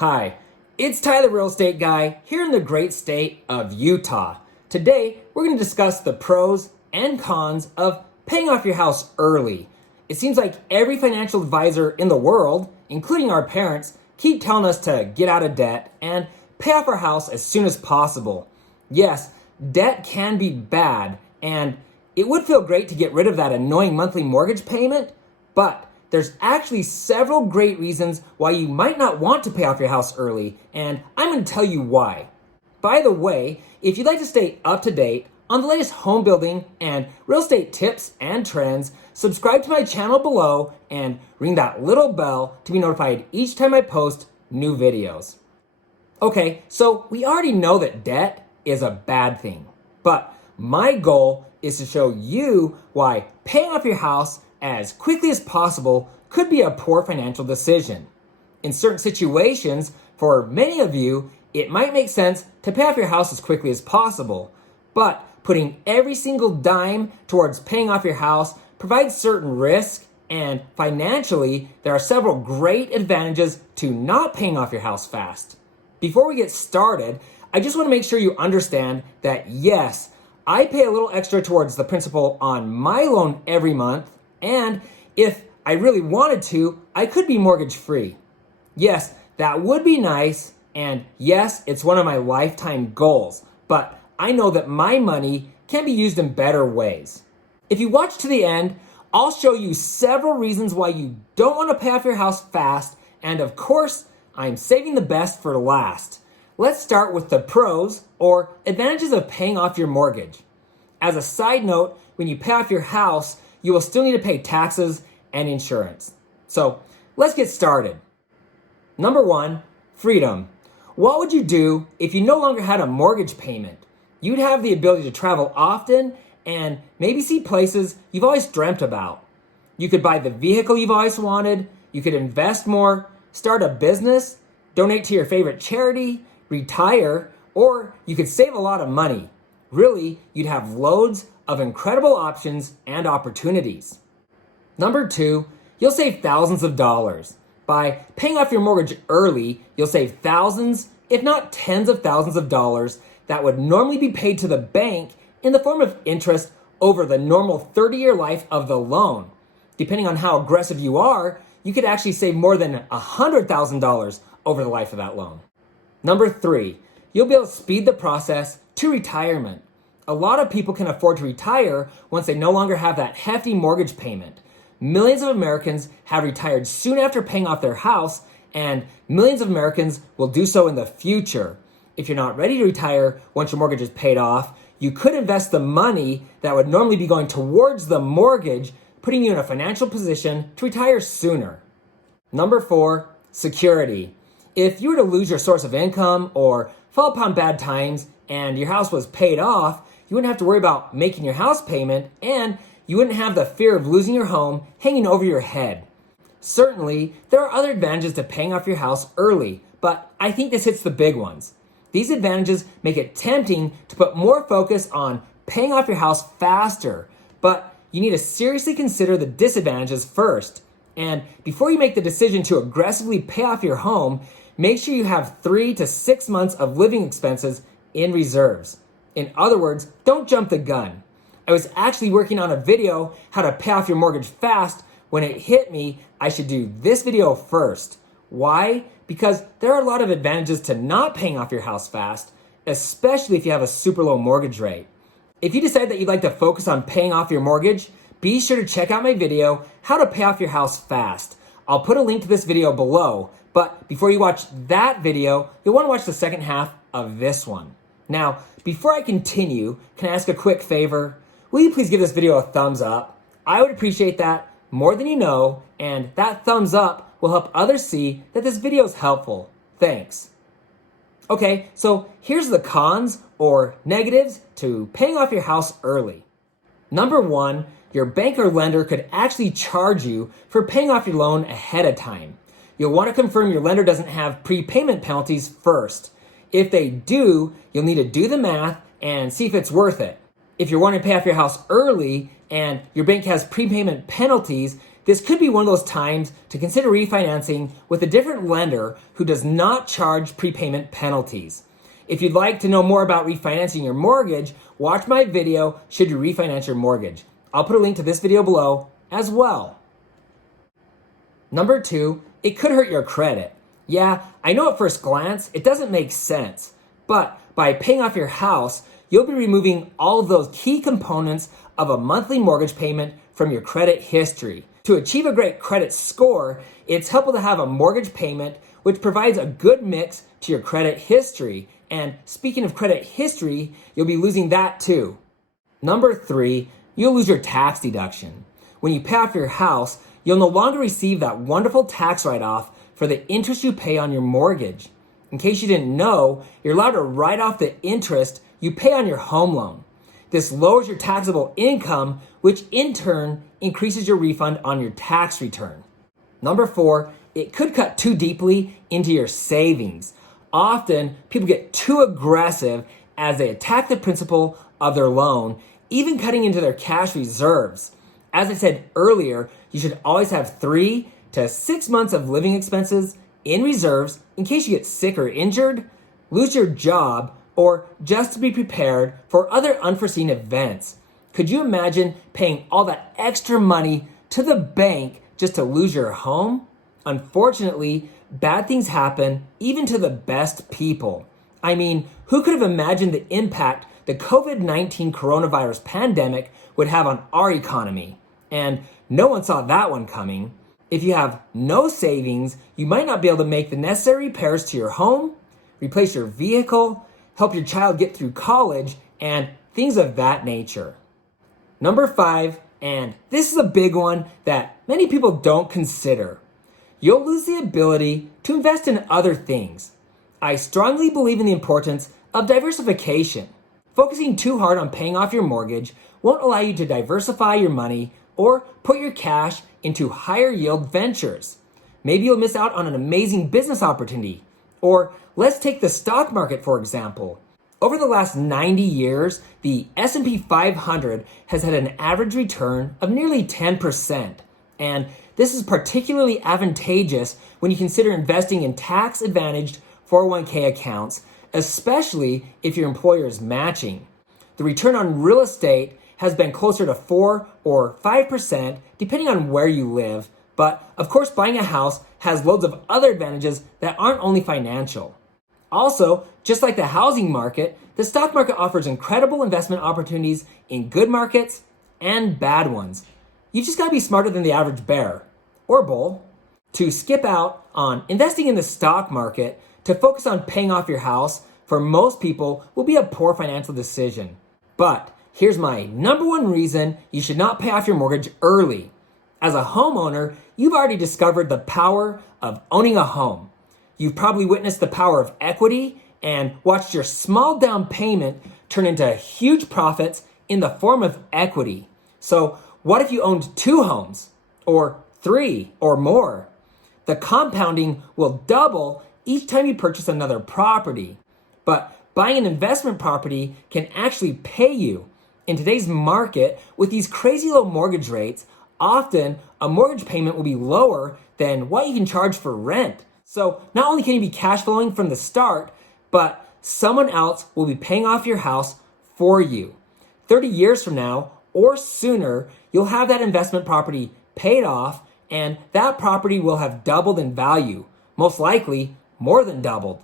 Hi, it's Ty the Real Estate Guy here in the great state of Utah. Today, we're going to discuss the pros and cons of paying off your house early. It seems like every financial advisor in the world, including our parents, keep telling us to get out of debt and pay off our house as soon as possible. Yes, debt can be bad, and it would feel great to get rid of that annoying monthly mortgage payment, but there's actually several great reasons why you might not want to pay off your house early, and I'm going to tell you why. By the way, if you'd like to stay up to date on the latest home building and real estate tips and trends, subscribe to my channel below and ring that little bell to be notified each time I post new videos. Okay, so we already know that debt is a bad thing, but my goal is to show you why paying off your house as quickly as possible could be a poor financial decision. In certain situations, for many of you, it might make sense to pay off your house as quickly as possible, but putting every single dime towards paying off your house provides certain risk, and financially, there are several great advantages to not paying off your house fast. Before we get started, I just want to make sure you understand that yes, I pay a little extra towards the principal on my loan every month, and if I really wanted to, I could be mortgage free. Yes, that would be nice, and yes, it's one of my lifetime goals, but I know that my money can be used in better ways. If you watch to the end, I'll show you several reasons why you don't want to pay off your house fast, and of course, I'm saving the best for last. Let's start with the pros or advantages of paying off your mortgage. As a side note, when you pay off your house, you will still need to pay taxes and insurance. So let's get started. Number one, freedom. What would you do if you no longer had a mortgage payment? You'd have the ability to travel often and maybe see places you've always dreamt about. You could buy the vehicle you've always wanted, you could invest more, start a business, donate to your favorite charity, retire, or you could save a lot of money. Really, you'd have loads of incredible options and opportunities. Number two, you'll save thousands of dollars. By paying off your mortgage early, you'll save thousands, if not tens of thousands of dollars that would normally be paid to the bank in the form of interest over the normal 30-year life of the loan. Depending on how aggressive you are, you could actually save more than $100,000 over the life of that loan. Number three, you'll be able to speed the process to retirement. A lot of people can afford to retire once they no longer have that hefty mortgage payment. Millions of Americans have retired soon after paying off their house, and millions of Americans will do so in the future. If you're not ready to retire once your mortgage is paid off, you could invest the money that would normally be going towards the mortgage, putting you in a financial position to retire sooner. Number four, security. If you were to lose your source of income or fall upon bad times and your house was paid off, you wouldn't have to worry about making your house payment, and you wouldn't have the fear of losing your home hanging over your head. Certainly, there are other advantages to paying off your house early, but I think this hits the big ones. These advantages make it tempting to put more focus on paying off your house faster, but you need to seriously consider the disadvantages first. And before you make the decision to aggressively pay off your home, make sure you have 3 to 6 months of living expenses in reserves. In other words, don't jump the gun. I was actually working on a video how to pay off your mortgage fast when it hit me I should do this video first. Why? Because there are a lot of advantages to not paying off your house fast, especially if you have a super low mortgage rate. If you decide that you'd like to focus on paying off your mortgage, be sure to check out my video, How to Pay Off Your House Fast. I'll put a link to this video below, but before you watch that video, you'll want to watch the second half of this one. Now, before I continue, can I ask a quick favor? Will you please give this video a thumbs up? I would appreciate that more than you know, and that thumbs up will help others see that this video is helpful. Thanks. Okay, so here's the cons or negatives to paying off your house early. Number one, your bank or lender could actually charge you for paying off your loan ahead of time. You'll want to confirm your lender doesn't have prepayment penalties first. If they do, you'll need to do the math and see if it's worth it. If you're wanting to pay off your house early and your bank has prepayment penalties, this could be one of those times to consider refinancing with a different lender who does not charge prepayment penalties. If you'd like to know more about refinancing your mortgage, watch my video, Should You Refinance Your Mortgage? I'll put a link to this video below as well. Number 2, it could hurt your credit. Yeah, I know at first glance it doesn't make sense, but by paying off your house, you'll be removing all of those key components of a monthly mortgage payment from your credit history. To achieve a great credit score, it's helpful to have a mortgage payment which provides a good mix to your credit history. And speaking of credit history, you'll be losing that too. Number 3, you'll lose your tax deduction. When you pay off your house, you'll no longer receive that wonderful tax write-off for the interest you pay on your mortgage. In case you didn't know, you're allowed to write off the interest you pay on your home loan. This lowers your taxable income, which in turn increases your refund on your tax return. Number 4, it could cut too deeply into your savings. Often, people get too aggressive as they attack the principal of their loan, even cutting into their cash reserves. As I said earlier, you should always have 3 to 6 months of living expenses in reserves in case you get sick or injured, lose your job, or just to be prepared for other unforeseen events. Could you imagine paying all that extra money to the bank just to lose your home? Unfortunately, bad things happen even to the best people. I mean, who could have imagined the impact the COVID-19 coronavirus pandemic would have on our economy? And no one saw that one coming. If you have no savings, you might not be able to make the necessary repairs to your home, replace your vehicle, help your child get through college, and things of that nature. Number 5, and this is a big one that many people don't consider. You'll lose the ability to invest in other things. I strongly believe in the importance of diversification. Focusing too hard on paying off your mortgage won't allow you to diversify your money or put your cash into higher yield ventures. Maybe you'll miss out on an amazing business opportunity. Or let's take the stock market, for example. Over the last 90 years, the S&P 500 has had an average return of nearly 10%. And this is particularly advantageous when you consider investing in tax-advantaged 401k accounts, especially if your employer is matching. The return on real estate has been closer to 4 or 5%, depending on where you live. But of course, buying a house has loads of other advantages that aren't only financial. Also, just like the housing market, the stock market offers incredible investment opportunities in good markets and bad ones. You just gotta be smarter than the average bear, or bull. To skip out on investing in the stock market to focus on paying off your house, for most people, will be a poor financial decision. But here's my number 1 reason you should not pay off your mortgage early. As a homeowner, you've already discovered the power of owning a home. You've probably witnessed the power of equity and watched your small down payment turn into huge profits in the form of equity. So what if you owned 2 homes, or 3 or more? The compounding will double each time you purchase another property. But buying an investment property can actually pay you. In today's market, with these crazy low mortgage rates, often a mortgage payment will be lower than what you can charge for rent. So not only can you be cash flowing from the start, but someone else will be paying off your house for you. 30 years from now or sooner, you'll have that investment property paid off, and that property will have doubled in value, most likely more than doubled.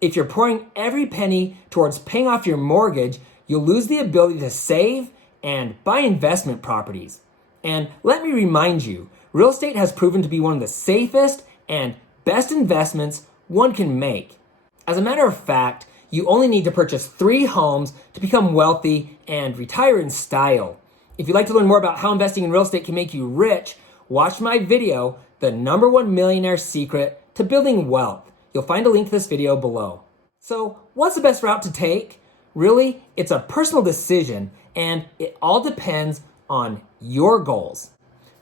If you're pouring every penny towards paying off your mortgage, you'll lose the ability to save and buy investment properties. And let me remind you, real estate has proven to be one of the safest and best investments one can make. As a matter of fact, you only need to purchase 3 homes to become wealthy and retire in style. If you'd like to learn more about how investing in real estate can make you rich, watch my video, The Number 1 Millionaire Secret to Building Wealth. You'll find a link to this video below. So what's the best route to take? Really, it's a personal decision, and it all depends on your goals.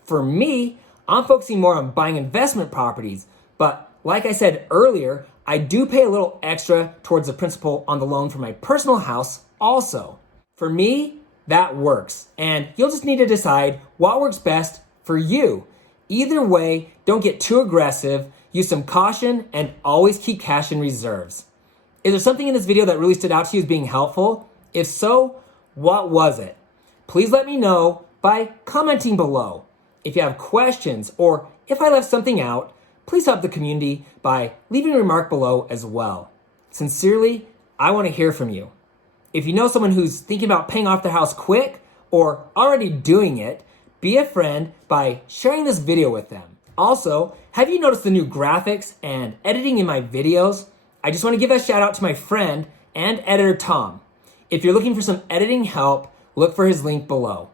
For me, I'm focusing more on buying investment properties, but like I said earlier, I do pay a little extra towards the principal on the loan for my personal house also. For me, that works, and you'll just need to decide what works best for you. Either way, don't get too aggressive, use some caution, and always keep cash in reserves. Is there something in this video that really stood out to you as being helpful? If so, what was it? Please let me know by commenting below. If you have questions or if I left something out, please help the community by leaving a remark below as well. Sincerely, I want to hear from you. If you know someone who's thinking about paying off their house quick or already doing it, be a friend by sharing this video with them. Also, have you noticed the new graphics and editing in my videos? I just want to give a shout out to my friend and editor Tom. If you're looking for some editing help, look for his link below.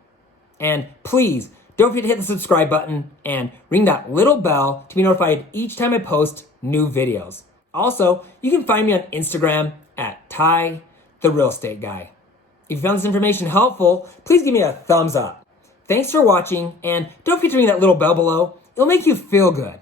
And please, don't forget to hit the subscribe button and ring that little bell to be notified each time I post new videos. Also, you can find me on Instagram at Ty, the Real Estate Guy. If you found this information helpful, please give me a thumbs up. Thanks for watching, and don't forget to ring that little bell below. It'll make you feel good.